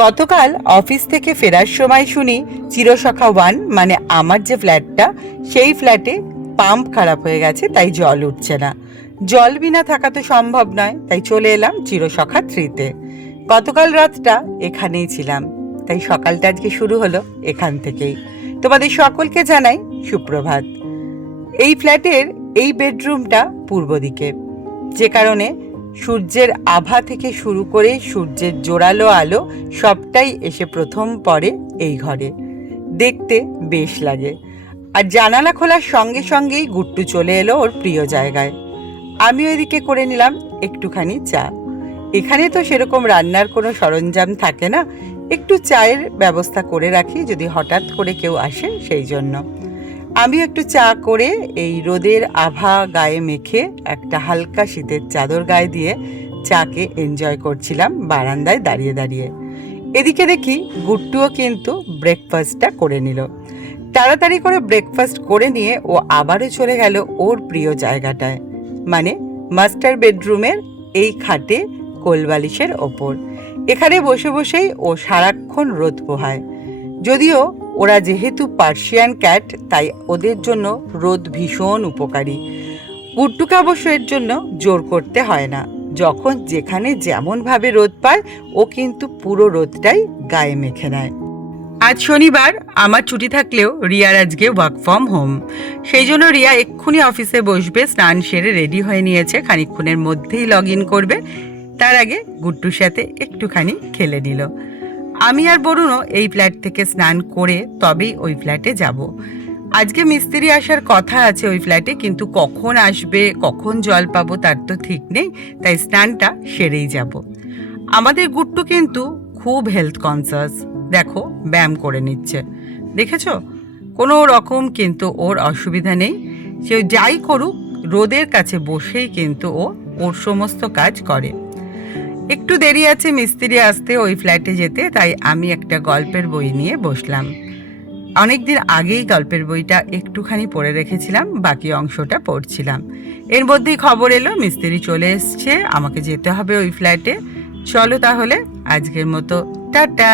গতকাল অফিস থেকে ফেরার সময় শুনি চিরসখা ওয়ান মানে আমার যে ফ্ল্যাটটা সেই ফ্ল্যাটে পাম্প খারাপ হয়ে গেছে, তাই জল উঠছে না। জল বিনা থাকা তো সম্ভব নয়, তাই চলে এলাম চিরসখা থ্রিতে। গতকাল রাতটা এখানেই ছিলাম, তাই সকালটা আজকে শুরু হলো এখান থেকেই। তোমাদের সকলকে জানাই সুপ্রভাত। এই ফ্ল্যাটের এই বেডরুমটা পূর্ব দিকে, যে কারণে সূর্যের আভা থেকে শুরু করে সূর্যের জোরালো আলো সবটাই এসে প্রথম পড়ে এই ঘরে। দেখতে বেশ লাগে। আর জানালা খোলার সঙ্গে সঙ্গেই গুট্টু চলে এলো ওর প্রিয় জায়গায়। আমিও এদিকে করে নিলাম একটুখানি চা। এখানে তো সেরকম রান্নার কোনো সরঞ্জাম থাকে না, একটু চায়ের ব্যবস্থা করে রাখি যদি হঠাৎ করে কেউ আসে সেই জন্য। আমি একটু চা করে এই রোদের আভা গায়ে মেখে একটা হালকা শীতের চাদর গায়ে দিয়ে চাকে এনজয় করছিলাম বারান্দায় দাঁড়িয়ে দাঁড়িয়ে। এদিকে দেখি গুট্টুও কিন্তু ব্রেকফাস্টটা করে নিল। তাড়াতাড়ি করে ব্রেকফাস্ট করে নিয়ে ও আবারও চলে গেল ওর প্রিয় জায়গাটায়, মানে মাস্টার বেডরুমের এই খাটে কোলবালিশের ওপর। এখানে বসে বসেই ও সারাক্ষণ রোদ পোহায়। যদিও ওরা যেহেতু পার্সিয়ান ক্যাট, তাই ওদের জন্য রোদ ভীষণ উপকারী। গুট্টুকে অবশ্য এর জন্য জোর করতে হয় না। যখন যেখানে যেমনভাবে রোদ পায় ও কিন্তু পুরো রোদটাই গায়ে মেখে নেয়। আজ শনিবার, আমার ছুটি থাকলেও রিয়ার আজকে ওয়ার্ক ফ্রম হোম। সেই জন্য রিয়া এক্ষুনি অফিসে বসবে, স্নান সেরে রেডি হয়ে নিয়েছে, খানিকক্ষণের মধ্যেই লগ ইন করবে। তার আগে গুট্টুর সাথে একটুখানি খেলে নিল। আমি আর বরুণও এই ফ্ল্যাট থেকে স্নান করে তবেই ওই ফ্ল্যাটে যাব। আজকে মিস্ত্রি আসার কথা আছে ওই ফ্ল্যাটে, কিন্তু কখন আসবে কখন জল পাবো তার তো ঠিক নেই, তাই স্নানটা সেরেই যাব। আমাদের গুট্টু কিন্তু খুব হেলথ কনসাস। দেখো ব্যায়াম করে নিচ্ছে, দেখেছো? কোনো রকম কিন্তু ওর অসুবিধা নেই। সে যাই করুক রোদের কাছে বসেই কিন্তু ও ওর সমস্ত কাজ করে। একটু দেরি আছে মিস্ত্রি আসতে ওই ফ্ল্যাটে যেতে, তাই আমি একটা গল্পের বই নিয়ে বসলাম। অনেকদিন আগেই গল্পের বইটা একটুখানি পড়ে রেখেছিলাম, বাকি অংশটা পড়ছিলাম। এর মধ্যেই খবর এলো মিস্ত্রি চলে এসছে, আমাকে যেতে হবে ওই ফ্ল্যাটে। চলো তাহলে আজকের মতো টাটা।